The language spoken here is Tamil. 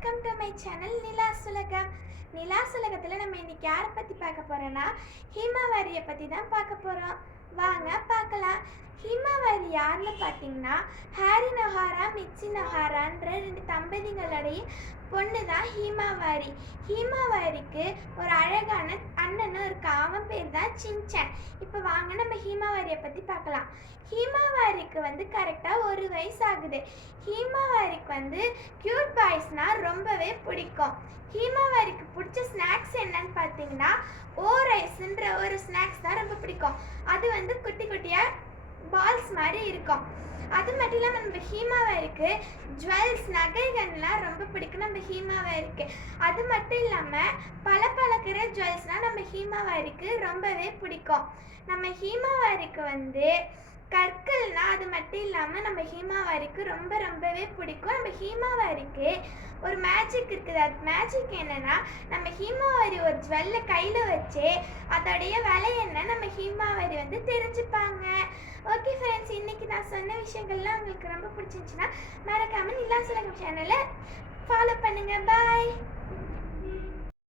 Welcome to my channel Nilasulagam. நிலாசுலகத்தில் நம்ம இன்னைக்கு யாரை பற்றி பார்க்க போகிறோன்னா ஹீமாவாரியை பற்றி தான் பார்க்க போகிறோம். வாங்க பார்க்கலாம். ஹீமாவாரி யாருன்னு பார்த்தீங்கன்னா ஹாரி நொஹாரா மிச்சி நொஹாரான்ற 2 தம்பதிகளுடைய பொண்ணு தான் ஹீமாவாரி. ஹீமாவாரிக்கு ஒரு அழகான அண்ணனும் இருக்கா. அவன் பேர் தான் சின்சான். இப்போ வாங்க நம்ம ஹீமாவாரியை பற்றி பார்க்கலாம். ஹீமாவாரிக்கு கரெக்டாக 1 வயசு ஆகுது. ஹீமாவாரிக்கு க்யூட் பாய்ஸ்னால் ரொம்பவே பிடிக்கும். ஹீமாவாரிக்கு பிடிச்ச ஸ்நாக்ஸ் என்னன்னு பார்த்தீங்கன்னா ஓரைஸ்ன்ற ஒரு ஸ்நாக்ஸ் தான் ரொம்ப பிடிக்கும். அது குட்டி குட்டியாக பால்ஸ் மாதிரி இருக்கும். அது மட்டும் இல்லாமல் நம்ம ஹீமாவாரிக்கு ஜுவல்ஸ் நகைகள்லாம் ரொம்ப பிடிக்கும் நம்ம ஹீமாவாரிக்கு. அது மட்டும் இல்லாமல் பளபளக்கிற ஜுவல்ஸ்னால் நம்ம ஹீமாவாரிக்கு ரொம்பவே பிடிக்கும். நம்ம ஹீமாவாரிக்கு கற்கள்னா அது மட்டும் இல்லாமல் நம்ம ஹீமாவாரிக்கு ரொம்பவே பிடிக்கும். நம்ம ஹீமாவாரிக்கு ஒரு மேஜிக் இருக்குது. அது மேஜிக் என்னன்னா, நம்ம ஹீமாவாரி ஒரு ஜுவல்லை கையில் வச்சு அதோடைய விலை என்ன நம்ம ஹீமாவாரி தெரிஞ்சுப்பாங்க. ஓகே ஃப்ரெண்ட்ஸ், இன்னைக்கு நான் சொன்ன விஷயங்கள்லாம் உங்களுக்கு ரொம்ப பிடிச்சிருந்துச்சுன்னா மறக்காமல் நிலாசுலகம் சேனலை ஃபாலோ பண்ணுங்கள். பாய்.